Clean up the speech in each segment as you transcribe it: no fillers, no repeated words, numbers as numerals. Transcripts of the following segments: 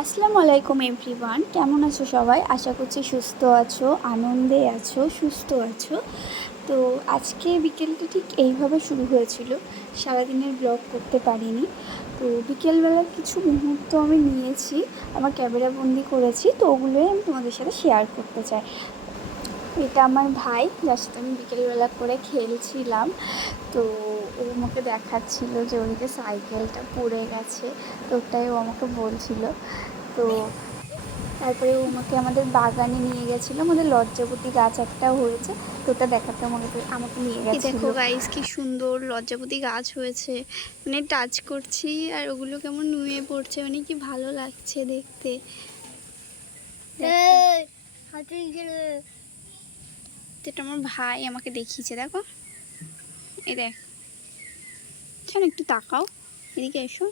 আসসালামু আলাইকুম এভরিওয়ান, কেমন আছো সবাই? আশা করছি সুস্থ আছো, আনন্দে আছো, সুস্থ আছো। তো আজকে বিকেলটা ঠিক এইভাবে শুরু হয়েছিল। সারাদিনের ব্লগ করতে পারিনি। তো বিকেলবেলার কিছু মুহূর্ত আমি নিয়েছি, আমার ক্যামেরা বন্দি করেছি, তো ওগুলোই আমি তোমাদের সাথে শেয়ার করতে চাই। এটা আমার ভাই, যার সাথে আমি বিকেলবেলা করে খেলছিলাম। তো ও আমাকে দেখাচ্ছিল যে ওদিকে সাইকেলটা পড়ে গেছে, তো ওটাই ও আমাকে বলছিল। তো তারপরে ও আমাকে আমাদের বাগানে নিয়ে গেছিলো, আমাদের লজ্জাপতি গাছ একটা হয়েছে, তো ওটা দেখাতে আমাকে নিয়ে গেছে। দেখো গাইস, কি সুন্দর লজ্জাপতি গাছ হয়েছে, মানে টাচ করছি আর ওগুলো কেমন নুয়ে পড়ছে, মানে কি ভালো লাগছে দেখতে। এটা আমার ভাই আমাকে দেখিয়েছে, দেখো এই দেখ। চল একটু তাকাও, এদিকে এসো।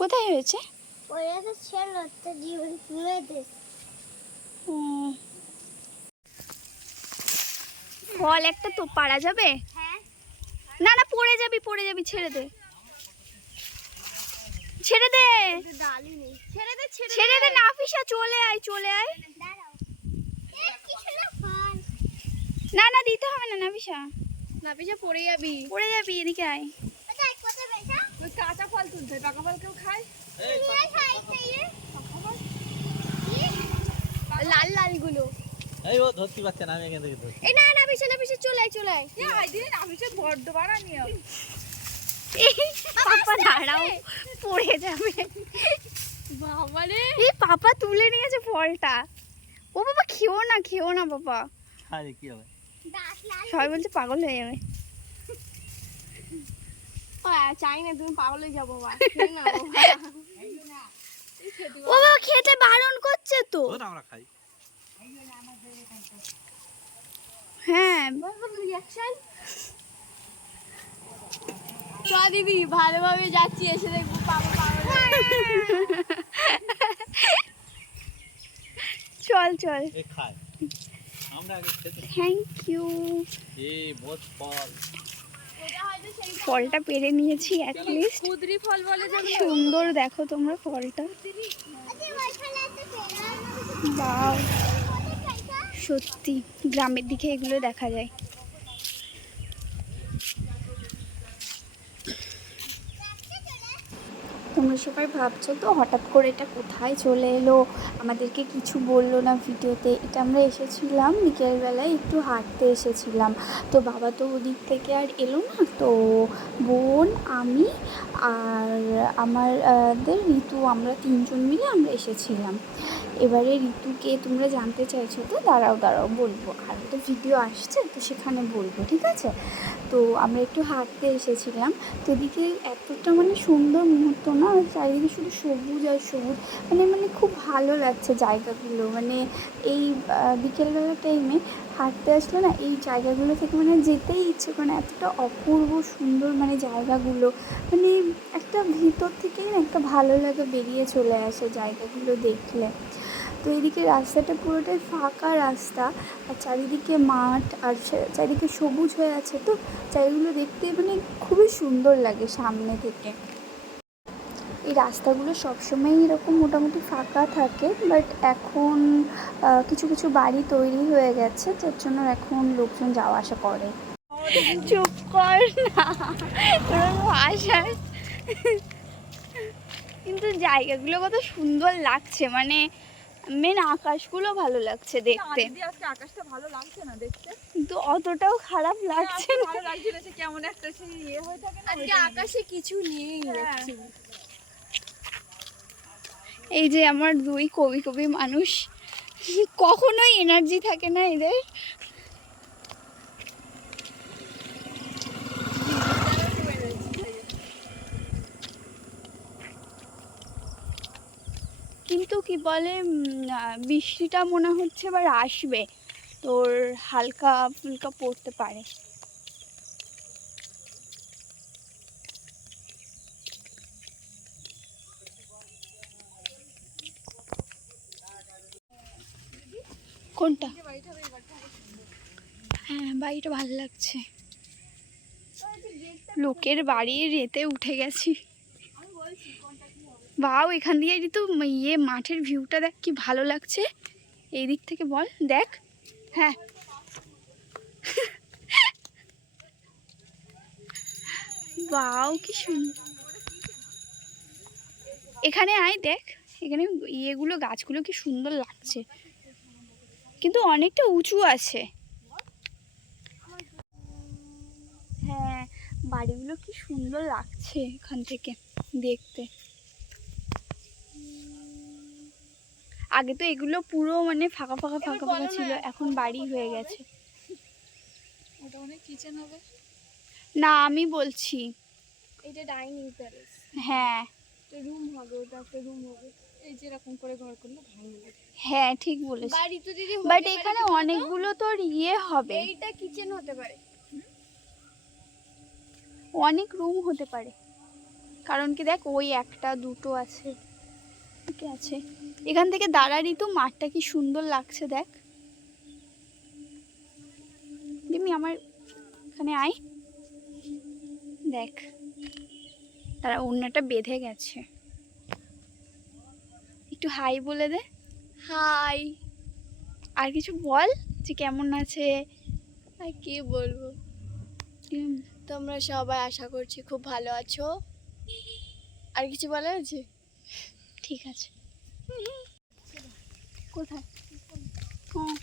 কোথায় হয়েছে? ফল একটা তো পারা যাবে? না না, পড়ে যাবি, ছেড়ে দে, ছেড়ে দে, ছেড়ে দে না আফিসা, চলে আয়। না না, দিতে হবে না নাফিসা, পড়ে যাবি, এদিকে আয়। কাঁচা ফল তুলতে, পাকা ফল কেউ খায়? লাল লাল গুলো এই ও ধরতে পারছে না, আমি এখান থেকে ধরছি। এই না পিছে চলে আয় এ আইদিন আমি সে বড্ড বাড়া নিও। পাপা দাঁড়াও, পড়ে যাবে। বাবা রে, এই পাপা তুলে নিয়েছে ফলটা। ও বাবা, খেও না বাবা, আরে কি হবে? সবাই বলছে পাগল হয়ে যাবে। চাই না, তুমি পাগল হয়ে যাবো। ও বাবা, খেতে বারণ করছে তো। আমরা খাই। হ্যাঁ, দিদি ভালোভাবে যাচ্ছি, এসে দেখবো পাগল পাগল। চল এ খায়, আমরা আগে খেতে। Thank you. এই বহুত ফল, ফলটা পেরে নিয়েছি অ্যাটলিস্ট। কুদরি ফল বলে কি সুন্দর দেখো তোমরা ফলটা, বাও, সত্যি গ্রামের দিকে এগুলো দেখা যায়। তোমরা সবাই ভাবছো তো হঠাৎ করে এটা কোথায় চলে এলো, আমাদেরকে কিছু বললো না ভিডিওতে। এটা আমরা এসেছিলাম বিকেলবেলায়, একটু হাঁটতে এসেছিলাম। তো বাবা তো ওদিক থেকে আর এলো না, তো বোন, আমি আর আমাদের ঋতু, আমরা তিনজন মিলে আমরা এসেছিলাম। এবারে ঋতুকে তোমরা জানতে চাইছো তো, দাঁড়াও বলবো, আর তো ভিডিও আসছে তো সেখানে বলবো, ঠিক আছে? তো আমরা একটু হাঁটতে এসেছিলাম, তো এদিকে এতটা মানে সুন্দর মুহূর্ত না, চারিদিকে শুধু সবুজ আর সবুজ, মানে খুব ভালো লাগছে জায়গাগুলো। মানে এই বিকেলবেলা টাইমে হাঁটতে আসলে না, এই জায়গাগুলো থেকে মানে যেতেই ইচ্ছে করে না, এতটা অপূর্ব সুন্দর মানে জায়গাগুলো, মানে একটা ভিতর থেকেই না একটা ভালো লাগে বেরিয়ে চলে আসে জায়গাগুলো দেখলে। তো এইদিকে রাস্তাটা পুরোটাই ফাঁকা রাস্তা, আর চারিদিকে মাঠ, আর চারিদিকে সবুজ হয়ে আছে, তো জায়গাগুলো দেখতে মানে খুবই সুন্দর লাগে সামনে থেকে। এই রাস্তাগুলো সবসময়ই এরকম মোটামুটি ফাঁকা থাকে, বাট এখন কিছু কিছু বাড়ি তৈরি হয়ে গেছে, যার জন্য এখন লোকজন যাওয়া আসা করে। চুপ কর না, আসার কিন্তু জায়গাগুলো কত সুন্দর লাগছে, মানে মেন আকাশগুলো ভালো লাগছে দেখতে। আজকে আকাশটা ভালো লাগছে না দেখতে, কিন্তু অতটাও খারাপ লাগছে না। ভালো লাগছে না, কেমন একটা সেই ইয়ে হয়ে থাকে না, আজকে আকাশে কিছু নেই। এই যে আমার দুই কবি মানুষ, কখনোই এনার্জি থাকে না এদের। কিন্তু কি বলে, বৃষ্টিটা মনে হচ্ছে এবার আসবে, তোর হালকা ফুলকা পড়তে পারে। কোনটা? হ্যাঁ, বাড়িটা ভালো লাগছে। লোকের বাড়ির রেতে উঠে গেছি। বাও, এখান দিয়ে তো মাঠের ভিউটা দেখ কি ভালো লাগছে। এই দিক থেকে বল, দেখ। হ্যাঁ, বাও কি সুন্দর। এখানে আয়, দেখ এখানে ইয়েগুলো, গাছগুলো কি সুন্দর লাগছে, কিন্তু অনেকটা উঁচু আছে। হ্যাঁ, বাড়িগুলো কি সুন্দর লাগছে এখান থেকে দেখতে। আগে তো এগুলো পুরো মানে ফাঁকা ফাঁকা ফাঁকা ফাঁকা ছিল, এখন বাড়ি হয়ে গেছে। ওটা অনেক কিচেন হবে না, আমি বলছি এটা ডাইনিং প্যালেস। হ্যাঁ, তো রুম হবে, ওটা একটা রুম হবে। এই যে এরকম করে ঘর করলে ভালো লাগে। হ্যাঁ ঠিক বলেছিস। বাড়ি তো দিদি, বাট এখানে অনেকগুলো তোর হবে, এইটা কিচেন হতে পারে, অনেক রুম হতে পারে। কারণ কি দেখ, ওই একটা দুটো আছে, ঠিক আছে। এখান থেকে দাঁড়ারই তো মাঠটা কি সুন্দর লাগছে, দেখ। দিমি আমার এখানে আয়, দেখ তারা অন্যটা বেঁধে গেছে। একটু হাই বলে দে। হাই। আর কিছু বল যে কেমন আছে। আর কি বলবো, তোমরা সবাই আশা করছি খুব ভালো আছো। আর কিছু বলার আছে? ঠিক আছে। কোথায়? হ্যাঁ,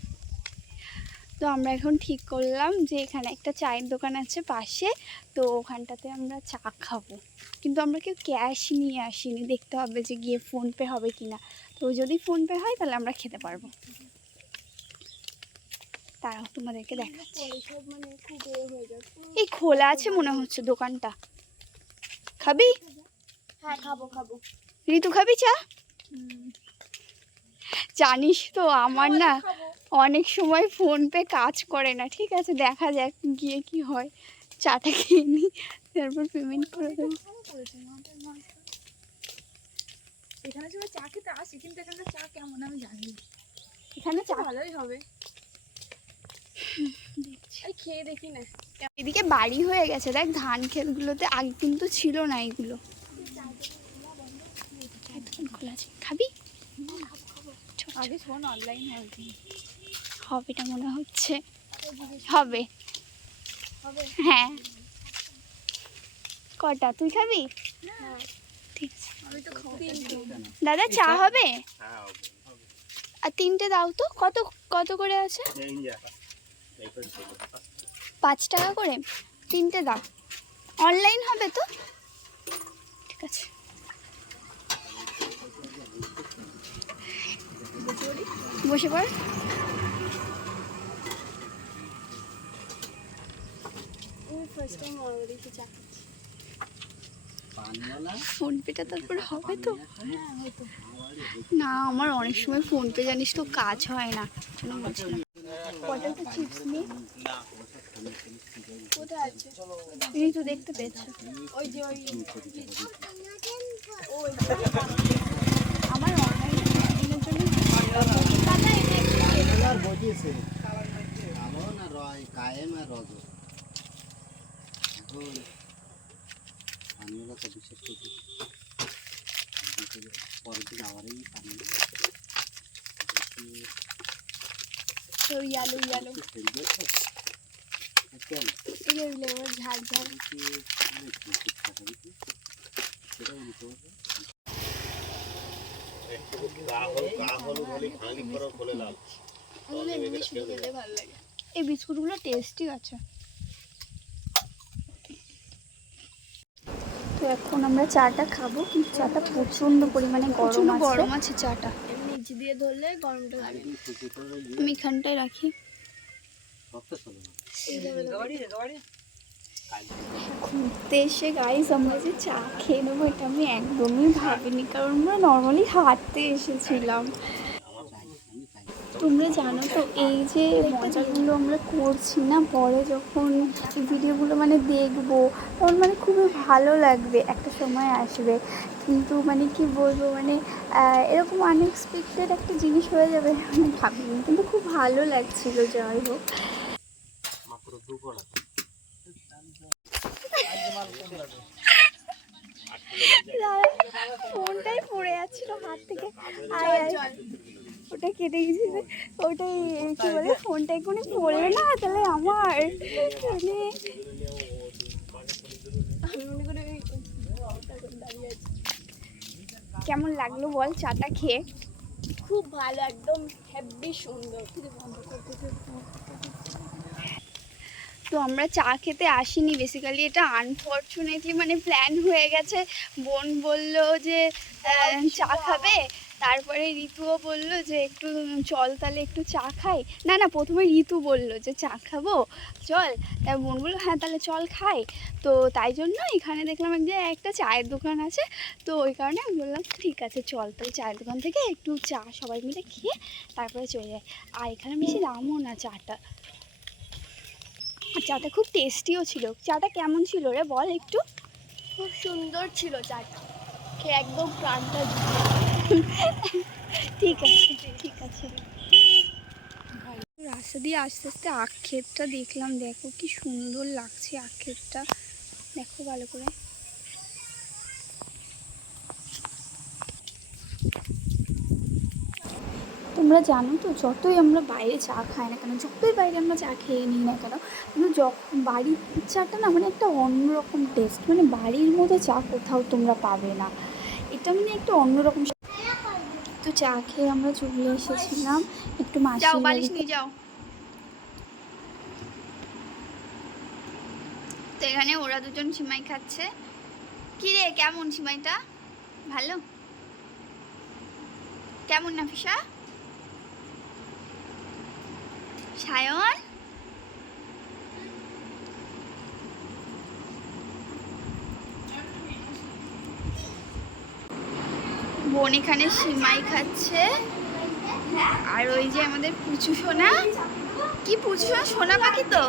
তো আমরা এখন ঠিক করলাম যে এখানে একটা চায়ের দোকান আছে পাশে, তো ওখানটাতে আমরা চা খাবো। কিন্তু আমরা কেউ ক্যাশ নিয়ে আসিনি, দেখতে হবে যে গিয়ে ফোনপে হবে কি না। তো যদি ফোনপে হয় তাহলে আমরা খেতে পারবো। তারাও তোমাদেরকে দেখাচ্ছি। মানে খুব হয়ে যাচ্ছে। এই খোলা আছে মনে হচ্ছে দোকানটা। খাবি? হ্যাঁ খাবো খাবো। ঋতু খাবি চা? জানিস তো আমার না অনেক সময় ফোনপে কাজ করে না, ঠিক আছে। দেখা যাক গিয়ে কি হয়। চাটা খেয়ে নিই, তারপর পেমেন্ট করে দেবো। এখানে সবাই চা খেতে আসে, কিন্তু এখানকার চা কেমন আমি জানি না। এখানে চা ভালোই হবে, এই খেয়ে দেখি না। এদিকে বাড়ি হয়ে গেছে, দেখ ধান ক্ষেতগুলোতে। আগে কিন্তু ছিল না এগুলো। খোলা আছে, খাবি? আগে শোন, অনলাইন হবে এটা মনে হচ্ছে, হবে। হবে। হ্যাঁ, কটা তুই খাবি? ঠিক আছে। আমি তো খাবো। দাদা চা হবে? আর তিনটে দাও তো। কত কত করে আছে? 5 টাকা করে তিনটে দাও। অনলাইন হবে তো? ঠিক আছে। বসে পড়। আমি ফার্স্ট টাইম অর্ডার দিয়েছি চা। ফোনপেটা তারপর হবে তো? না, আমার অনেক সময় ফোনপে জানিস তো কাজ হয় না, জন্য বলছিলাম। পটেটো চিপস নিয়ে কোথায় আছে? এই তো দেখতে পেয়েছো, ওই যে ওই আমার অনলাইন দিনের জন্য। ইয়ালো ইয়ালো লেবুর ঝাল ঝাল। এই বিস্কুটগুলো টেস্টি আছে। তো এখন আমরা চাটা খাবো, কিন্তু চাটা প্রচন্ড পরিমাণে গরম আছে চাটা। নিচ দিয়ে ধরলে গরমটা লাগে। আমি এখানটায় রাখি। ঘুরতে এসে গাইস আমরা যে চা খেয়ে নেবো এটা আমি একদমই ভাবিনি, কারণ আমরা নর্মালি হাঁটতে এসেছিলাম। তোমরা জানো তো এই যে মজাগুলো আমরা করছি না, পরে যখন ভিডিওগুলো মানে দেখবো তখন মানে খুবই ভালো লাগবে, একটা সময় আসবে। কিন্তু মানে কি বলবো, মানে এরকম আনএক্সপেক্টেড একটা জিনিস হয়ে যাবে আমি ভাবিনি, কিন্তু খুব ভালো লাগছিল। যাই হোক, ফোনটাই পড়ে যাচ্ছিল হাত থেকে। আয় আয়, ওটা কেটে গেছে, ওটাই কি বলে, ফোনটা এক্ষুনি পড়লে না তাহলে আমার মানে কেমন লাগলো বল চাটা খেয়ে? খুব ভালো, একদম হেভি সুন্দর। তো আমরা চা খেতে আসিনি, বেসিক্যালি এটা আনফর্চুনেটলি মানে প্ল্যান হয়ে গেছে। বোন বলল যে চা খাবে, তারপরে ঋতুও বলল যে একটু চল তাহলে একটু চা খাই। না না, প্রথমে ঋতু বলল যে চা খাবো চল, তাই বোন বললো হ্যাঁ তাহলে চল খাই। তো তাই জন্য এখানে দেখলাম যে একটা চায়ের দোকান আছে, তো ওই কারণে আমি বললাম ঠিক আছে চল তাহলে চায়ের দোকান থেকে একটু চা সবাই মিলে খেয়ে তারপরে চলে যায়। আর এখানে বেশি দামও না চাটা, চাটা খুব টেস্টিও ছিল। চাটা কেমন ছিল রে বল একটু? খুব সুন্দর ছিল চাটা, খেয়ে একদম প্রাণটা ঠিক আছে ঠিক আছে। রাস্তা দিয়ে আস্তে আস্তে আখ ক্ষেতটা দেখলাম, দেখো কি সুন্দর লাগছে আখ ক্ষেতটা, দেখো ভালো করে। তোমরা জানো তো, যতই আমরা বাইরে চা খাই না কেন, যতই বাইরে আমরা চা খেয়ে নিই না কেন, কিন্তু যখন বাড়ির চাটা না মানে একটা অন্যরকম টেস্ট, মানে বাড়ির মতো চা কোথাও তোমরা পাবে না, এটা মানে একটা অন্যরকম। তো চা খেয়ে আমরা চলে এসেছিলাম একটু মাসির বাড়িতে। যাও, তো এখানে ওরা দুজন সিমাই খাচ্ছে। কি রে কেমন সিমাইটা? ভালো? কেমন নাফিসা? সায়ন বোন এখানে সিমাই খাচ্ছে, আর ওই যে আমাদের পুচু সোনা, কি পুচু সোনা, সোনা পাখি, তো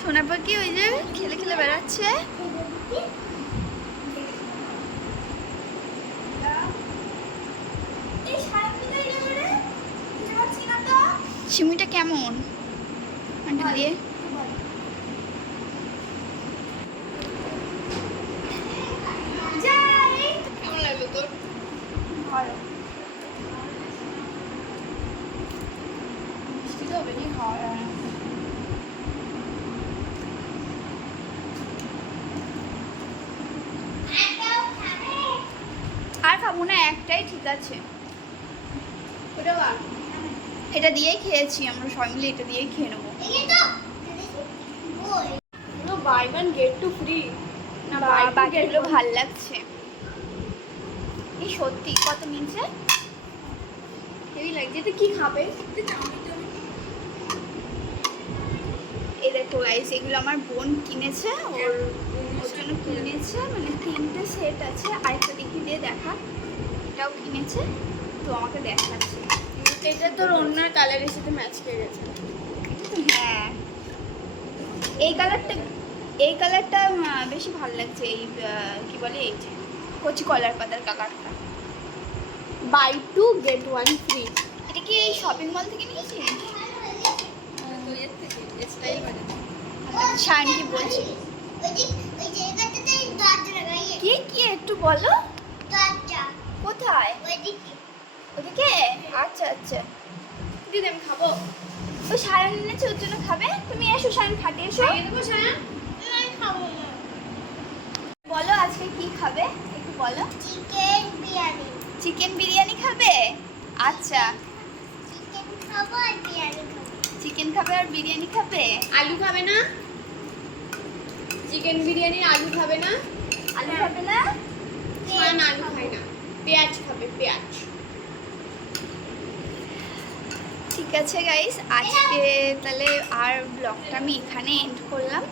সোনা পাখি ওই যে খেলে খেলে বেড়াচ্ছে। সিমুইটা কেমন আন্টি দিয়ে? কেমন লাগলো তোর? ভালো। মিষ্টি তো বেশি খাওয়া যায় না। আর খাবো না, একটাই ঠিক আছে। ওটা বা এটা দিয়েই খেয়েছি আমরা সবাই মিলে, এটা দিয়েই খেয়ে নেবো। Buy one get two free না, বাকিগুলো ভাল লাগছে। এই সত্যি কত নিচে হেভি লাগছে। এটা কি খাবে? এই দেখো গাইস, এগুলো আমার বোন কিনেছে, ওর জন্য কিনেছে, মানে 3টে সেট আছে। আরেকটা দেখি দিয়ে দেখা, এটাও কিনেছে, তো আমাকে দেখাচ্ছে। এটা তোর অন্য কালারের সাথে ম্যাচ করে গেছে। হ্যাঁ, এই কালারটা বেশি ভালো লাগছে। এই কি বলে, এই যে কচি কলার পাতার কালারটা। Buy two get one free. এটা কি এই শপিং মল থেকে নিয়েছিস? শান কি বলছি? কি কি একটু বলো। কোথায়? ওদিকে? আচ্ছা আচ্ছা। দিদি আমি খাবো। ও সায়ন এনেছে, ওর জন্য খাবে। তুমি এসো সায়ন, খাটে এসো। দেবো সায়ন? আমি খাবো না। বলো আজকে কি খাবে একটু বলো। চিকেন বিরিয়ানি। চিকেন বিরিয়ানি খাবে? আচ্ছা, চিকেন খাবো আর বিরিয়ানি খাবো। চিকেন খাবে আর বিরিয়ানি খাবে। আলু খাবে না? চিকেন বিরিয়ানি আলু খাবে না? আলু খাবে না? সায়ন আলু খায় না, পেঁয়াজ খাবে, পেঁয়াজ। ঠিক আছে গাইস, আজকে তাহলে আর ব্লগটা আমি এখানে এন্ড করলাম।